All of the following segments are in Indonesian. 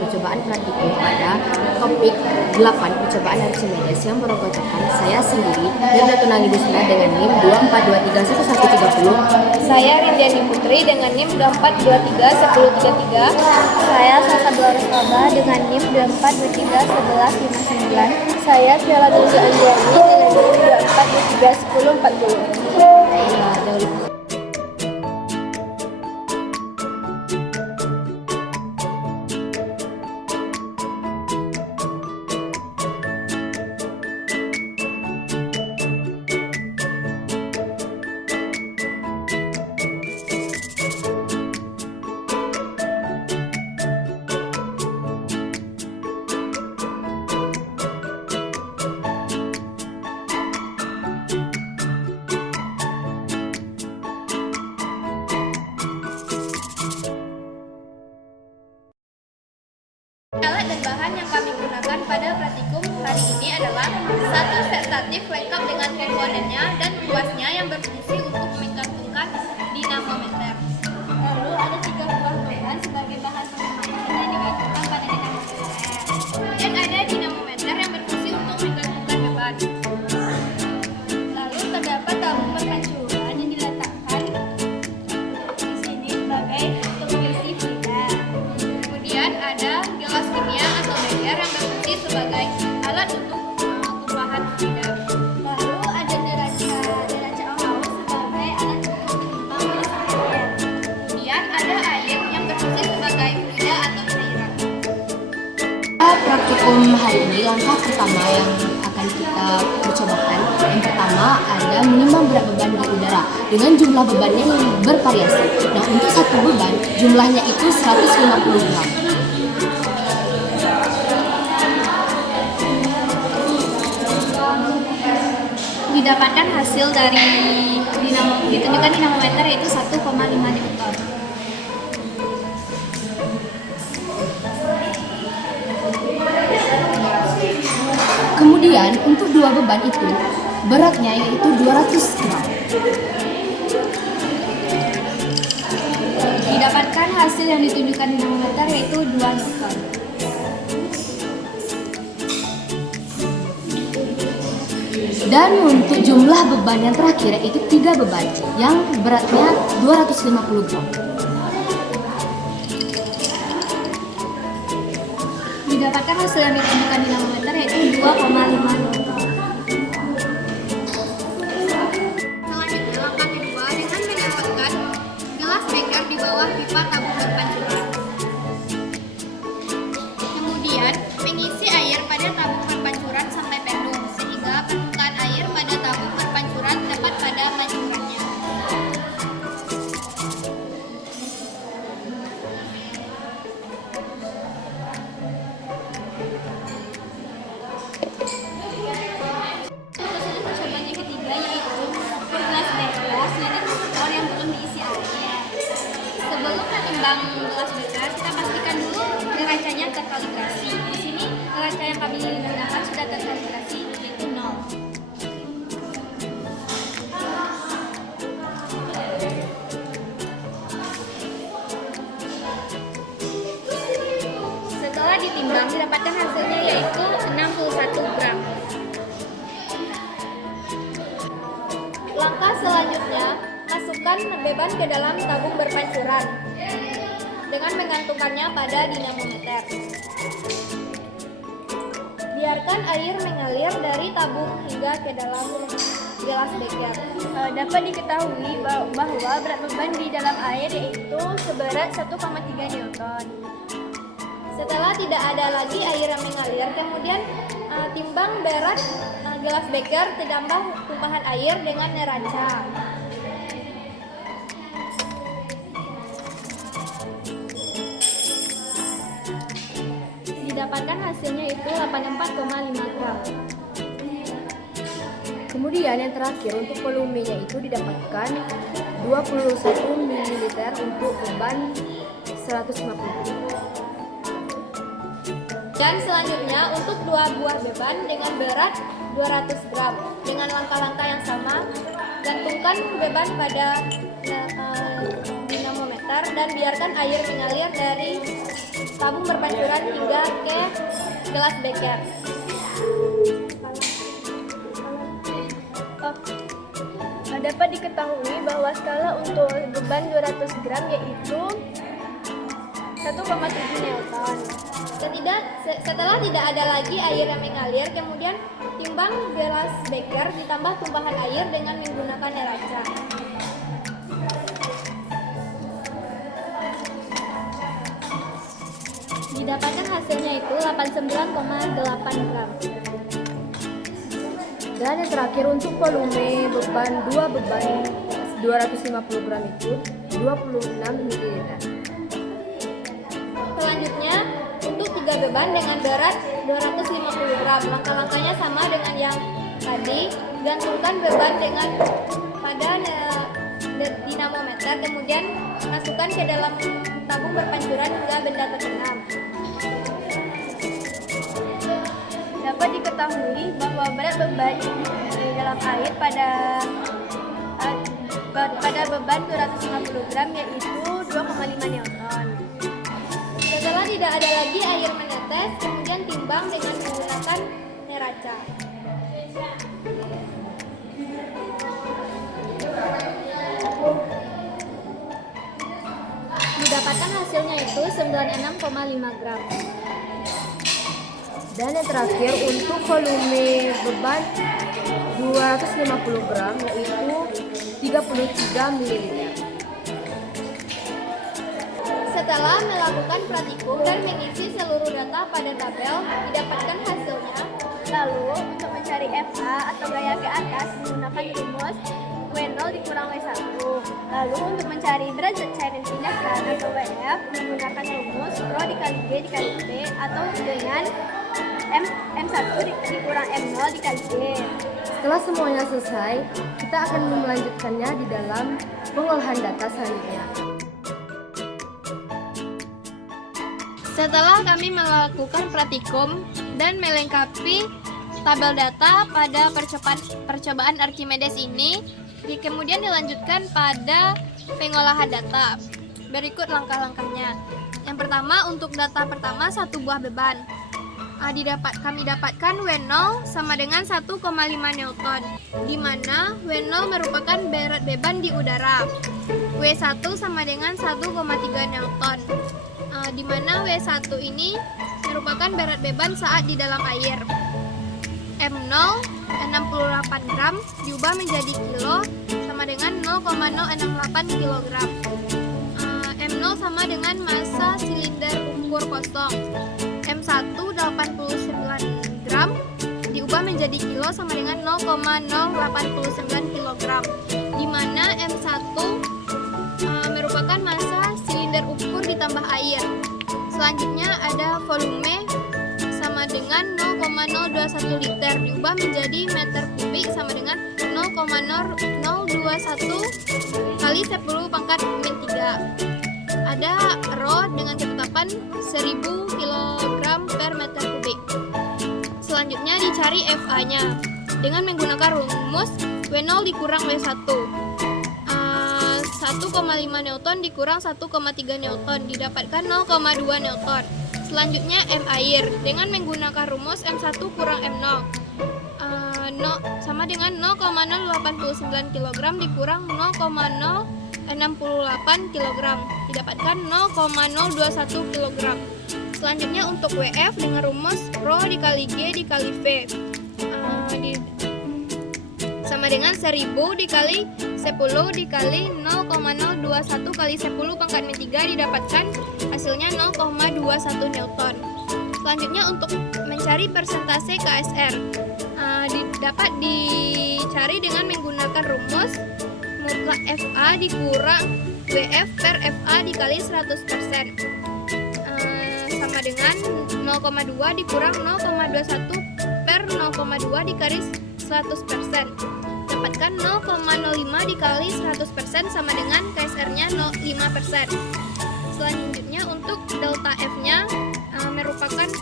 percobaan praktikum pada topik 8 percobaan Archimedes yang beranggotakan saya sendiri, Nirda Tunangi Disna dengan NIM 242311130. Saya Rindiani Putri dengan NIM 2423133. Saya Sasa Blorestaba dengan NIM 242311159. Saya Viola Nunzi Anjani dengan NIM 242311040. Jangan lupa Alat dan bahan yang kami gunakan pada praktikum hari ini adalah satu set statif lengkap dengan komponennya dan luasnya yang berfungsi untuk menggantungkan dinamometer. Lalu ada 3 buah beban sebagai bahan pengemasan yang digantungkan pada dinamometer. Kemudian ada dinamometer yang berfungsi untuk menggantungkan beban. Lalu terdapat tabung berpancuran yang diletakkan di sini sebagai pengisi fluida. Kemudian ada gelas kimia atau beker yang berfungsi sebagai alat untuk tumpahan fluida. Lalu ada neraca olah sebagai alat untuk menimbang gelas air. Kemudian ada air yang berfungsi sebagai fluida atau cairan. praktikum hari ini. Langkah pertama yang akan kita percobakan, yang pertama ada menimbang berat beban di udara dengan jumlah bebannya yang bervariasi. Nah, untuk satu beban jumlahnya itu 150 gram. Didapatkan hasil dari ditunjukkan dinamometer yaitu 1,5 Newton. Kemudian untuk dua beban itu beratnya yaitu 200 gram. Didapatkan hasil yang ditunjukkan dinamometer yaitu 2 Newton. Dan untuk jumlah beban yang terakhir yaitu 3 beban yang beratnya 250 gram. Didapatkan hasil yang ditunjukkan dinamometer yaitu 2,5 Newton. Selanjutnya langkah kedua dengan menempatkan gelas beker di bawah pipa tabung berpancuran. Kemudian mengisi air pada tabung berpancuran sampai penuh sehingga permukaan air pada tabung berpancuran tepat pada pancurannya. Terus percobaan yang ketiga yaitu gelas bebas dengan motor yang belum diisi air. Sebelum menimbang gelas beker, kita pastikan dulu neracanya terkalibrasi. Di sini neraca yang kami gunakan sudah terkalibrasi yaitu 0. Setelah ditimbang didapatkan hasilnya yaitu 61 gram. Langkah selanjutnya, masukkan beban ke dalam tabung berpancuran dengan menggantungkannya pada dinamometer. Biarkan air mengalir dari tabung hingga ke dalam gelas beker. Dapat diketahui bahwa berat beban di dalam air yaitu seberat 1,3 Newton. Setelah tidak ada lagi air yang mengalir, kemudian timbang berat gelas beker ditambah tumpahan air dengan neraca. Didapatkan hasilnya itu 84,5 gram. Kemudian yang terakhir untuk volumenya itu didapatkan 21 ml untuk beban 150. Dan selanjutnya untuk 2 buah beban dengan berat 200 gram. Dengan langkah-langkah yang sama, gantungkan beban pada dinamometer dan biarkan air mengalir dari tabung berpancuran hingga ke gelas beker. Dapat diketahui bahwa skala untuk beban 200 gram yaitu 1,7 Newton. Setelah tidak ada lagi air yang mengalir, kemudian timbang gelas beker ditambah tumpahan air dengan menggunakan neraca. Didapatkan hasilnya itu 89,8 gram. Dan yang terakhir untuk volume beban 2 beban 250 gram itu 26 ml. Selanjutnya untuk 3 beban dengan berat 250 gram. Langkah-langkahnya sama dengan yang tadi. Gantungkan beban dengan pada dinamometer, kemudian masukkan ke dalam tabung berpancuran hingga benda terbenam. Dapat diketahui bahwa berat beban di dalam air pada beban 250 gram yaitu 2,5 Newton. Setelah tidak ada lagi air menetes, kemudian timbang dengan menggunakan neraca. Didapatkan hasilnya itu 96,5 gram. Dan yang terakhir untuk volume beban 250 gram yaitu 33 ml. Setelah melakukan praktikum dan mengisi seluruh data pada tabel, didapatkan hasilnya. Lalu, untuk mencari FA atau gaya ke atas menggunakan rumus W0 dikurang W1. Lalu, untuk mencari derajat cairan tindakan atau WF menggunakan rumus Rho dikali G dikali P atau dengan M1 dikurang M0 dikali G. Setelah semuanya selesai, kita akan melanjutkannya di dalam pengolahan data selanjutnya. Setelah kami melakukan praktikum dan melengkapi tabel data pada percobaan Archimedes ini, kemudian dilanjutkan pada pengolahan data. Berikut langkah-langkahnya. Yang pertama, untuk data pertama satu buah beban. Kami dapatkan W0 sama dengan 1,5 Newton, di mana W0 merupakan berat beban di udara. W1 sama dengan 1,3 Newton, di mana W1 ini merupakan berat beban saat di dalam air. M0 68 gram diubah menjadi kilo sama dengan 0,068 kg. M0 sama dengan massa silinder ukur kosong. M1 89 gram diubah menjadi kilo sama dengan 0,089 kg, di mana M1 merupakan massa silinder ukur ditambah air. Selanjutnya ada volume sama dengan 0,021 liter diubah menjadi meter kubik sama dengan 0,0021 kali 10 pangkat min 3. Ada Rho dengan ketetapan 1000 kg per meter kubik. Selanjutnya dicari FA-nya dengan menggunakan rumus W0 dikurang W1. 1,5 Newton dikurang 1,3 Newton didapatkan 0,2 Newton. Selanjutnya M air dengan menggunakan rumus M1 kurang M0 sama dengan 0,089 kg dikurang 0,068 kg didapatkan 0,021 kg. Selanjutnya untuk WF dengan rumus Rho dikali G dikali V sama dengan 1000 dikali 10 dikali 0,021 kali 10 pangkat min 3 didapatkan hasilnya 0,21 Newton. Selanjutnya untuk mencari persentase KSR dapat dicari dengan menggunakan rumus mutlak FA dikurang WF per FA dikali 100%, sama dengan 0,2 dikurang 0,21 per 0,2 dikali 100%, dapatkan 0,05 dikali 100% sama dengan KSR-nya 5%. Selanjutnya untuk delta F-nya merupakan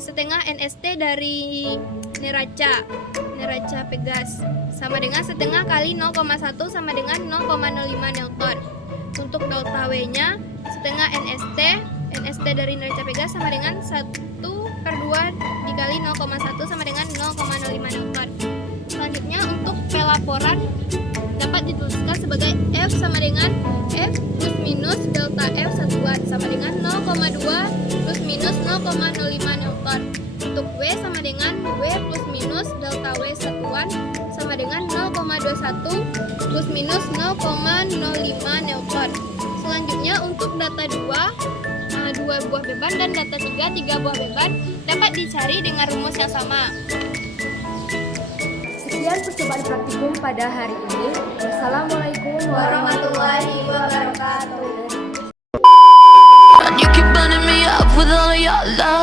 setengah NST dari neraca Pegas sama dengan setengah kali 0,1 sama dengan 0,05 Newton. Untuk delta W-nya setengah NST NST dari neraca Vega sama dengan 1/2 dikali 0,1 sama dengan 0,05 Newton. Selanjutnya untuk pelaporan dapat dituliskan sebagai F sama dengan F plus minus delta F satuan sama dengan 0,2 plus minus 0,05 Newton. Untuk W sama dengan W plus minus delta W satuan sama dengan 0,21 plus minus 0,05 Newton. Selanjutnya untuk data 2 buah beban dan data 3 buah beban dapat dicari dengan rumus yang sama. Sekian percobaan praktikum pada hari ini. Wassalamualaikum Warahmatullahi wabarakatuh. You keep burning me up with all of your love.